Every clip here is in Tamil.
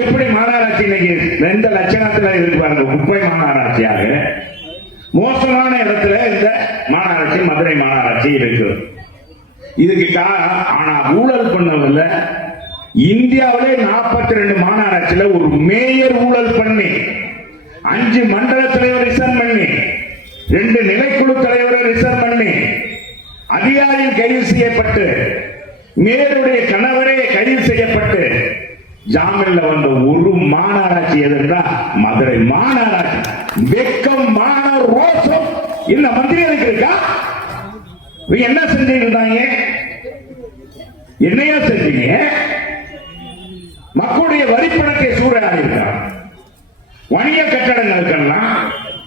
எப்படி மாநகராட்சி இன்னைக்கு எந்த லட்சணத்துல இருக்கு பாருங்க. குப்பை மாநகராட்சியாக மோசமான இடத்துல இந்த மாநகராட்சி மதுரை மாநகராட்சி இருக்கு. இதுக்கு ஆனா ஊழல் பண்ணவில்லை. இந்தியாவிலே 42 மாநகராட்சியில ஒரு மேயர் ஊழல் பண்ணி 5 மண்டல தலைவர் ரிசைன் பண்ணி 2 நிலைக்குழு தலைவரை ரிசைன் பண்ணி அதிகாரிகள் கைது செய்யப்பட்டு மேயருடைய கணவரே கைது செய்யப்பட்டு ஜாமீன்ல வந்த ஒரு மாநகராட்சி எதுன்னா மதுரை மாநகராட்சி. வெக்கம் மான ரோசம் இந்த மந்திரிகளுக்கு இருக்கா? என்ன செஞ்சிருந்தாங்க? என்னையா செஞ்சீங்க? மக்களுடைய வரிப்பணத்தை சூறையாடி இருக்காங்க. வணிக கட்டடங்களுக்கெல்லாம்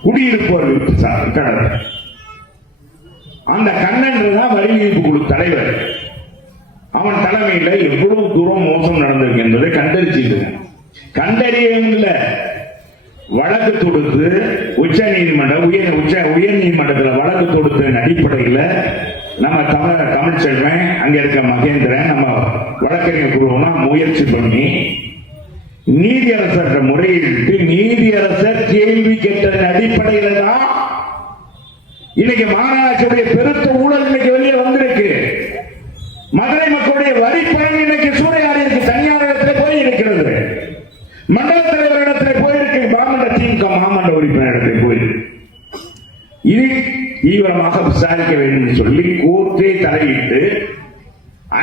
குடியிருப்போர் கட்டடம். அந்த கண்ணன் தான் வரி விதிப்பு குழு தலைவர். அவன் தலைமையில் எவ்வளவு தூரம் மோசம் நடந்திருக்கு என்பதை கண்டறியவும் இல்லை. வழக்கு தொடுத்து உச்ச நீதிமன்றம் உயர் நீதிமன்றத்தில் வழக்கு தொடுத்த அடிப்படையில் நம்ம தமிழ்ச்செல்வன் அங்க இருக்க மகேந்திரன் நம்ம வழக்கறிஞர் குழுவமா முயற்சி பண்ணி நீதியரசர் முறையிட்டு நீதியரசர் கேள்வி கேட்டதன் அடிப்படையில் தான் இன்னைக்கு மாநகராட்சியுடைய பெருத்த ஊழல் இன்னைக்கு வெளியே வந்திருக்கு. மதுரை மக்களுடைய வரி பணம் இன்னைக்கு சூறையாடி இருக்கு. தனியார் இடத்துல போய் இருக்கிறது. மண்டல தலைவர் இடத்துல போயிருக்கு. மாமன்ற திமுக மாமன்ற உறுப்பினர் இடத்துல போயிருக்கு. இது தீவிரமாக விசாரிக்க வேண்டும் சொல்லி கோர்ட்டே தலையிட்டு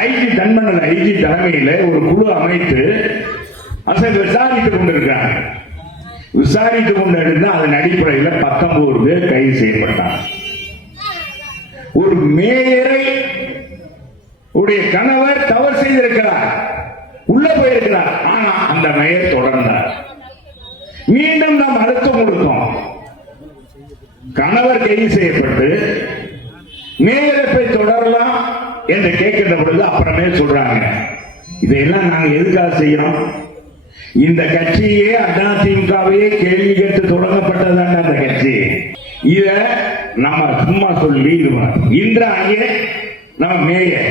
ஐஜி தன்மண்டல ஐஜி தலைமையில் ஒரு குழு அமைத்து அதை விசாரித்துக் கொண்டிருக்கிறாங்க. விசாரித்துக் கொண்டிருந்த அதன் அடிப்படையில் 19 பேர் கைது செய்யப்பட்டார். ஒரு மேயரை உடைய கணவர் தவறு செய்திருக்கிறார், உள்ள போயிருக்கிறார். ஆனா அந்த மேயர் தொடர்ந்தார். மீண்டும் நாம் அழுத்தம் கொடுத்தோம். கணவர் கைது செய்யப்பட்டு மேயரை போய் தொடரலாம் என்று கேட்கின்ற பொழுது அப்புறமே சொல்றாங்க, இதையெல்லாம் நாங்க எதுக்காக செய்யறோம்? இந்த கட்சியே அதிமுகவையே கேள்வி கேட்டு தொடங்கப்பட்டதான் அந்த கட்சி. இத நம்ம சும்மா சொல்லி இந்திரா நம்ம மேயர்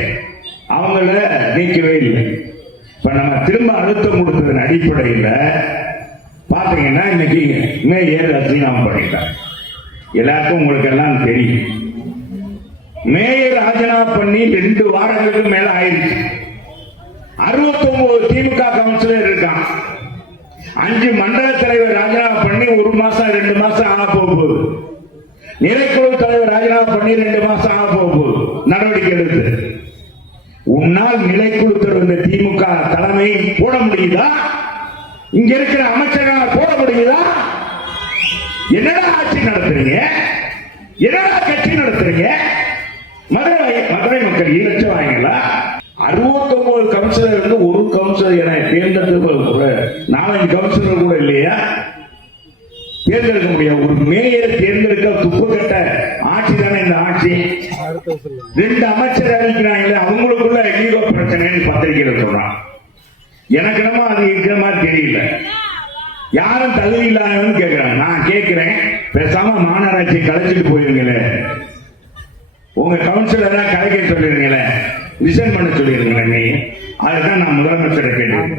அவங்கள நீக்கவே இல்லை. இப்ப நம்ம திரும்ப அழுத்தம் கொடுத்ததன் அடிப்படையில் பாத்தீங்கன்னா இன்னைக்கு மேயர் ராஜினாமா பண்ணிட்டார். எல்லாருக்கும் உங்களுக்கு எல்லாம் தெரியும். மேயர் ராஜினாமா பண்ணி 2 வாரங்களுக்கு மேல ஆயிடுச்சு. 69 திமுக கவுன்சிலர் இருக்கான். 5 மண்டல தலைவர் ராஜினாமா பண்ணி 1 மாசம் 2 மாசம் ஆக போகுது. நிலைக்குழு தலைவர் ராஜினாமா பண்ணி 2 மாசம் ஆக போகுது. நடவடிக்கை எடுத்து உன்னால் நிலைக்குழு தலைவர் திமுக தலைமை போட முடியுதா? இங்க இருக்கிற அமைச்சர்கள் போட முடியுதா? என்னடா ஆட்சி நடத்துறீங்க? என்னடா கட்சி நடத்துறீங்க? மதுரை மக்கள் ஈழச்சம் வாங்கல. 69 கவுன்சிலர் இருந்து ஒரு கவுன்சிலர் என தேர்ந்தெடுக்க 4-5 கவுன்சிலர் கூட இல்லையா தேர்ந்தெடுக்க முடியாது. ஒரு மேயரை தேர்ந்தெடுக்க துப்பு கட்ட ஆட்சி தானே இந்த ஆட்சி. 2 அமைச்சர் அறிவிக்கிறாங்களே, அவங்களுக்குள்ள ஈகோ பிரச்சனைன்னு பத்திரிகையில் சொல்றான். எனக்கு என்னமோ அது இருக்கிற மாதிரி தெரியல. யாரும் தகுதி இல்லாதவன்னு கேட்கிறாங்க. நான் கேட்கிறேன், பேசாம மாநகராட்சி கலைச்சிட்டு போயிருங்களே, உங்க கவுன்சிலரா கலைக்க சொல்லிருங்களே, ரிசைன் பண்ண சொல்லிருங்களே. அதுதான் நான் முதலமைச்சரை கேட்டேன்.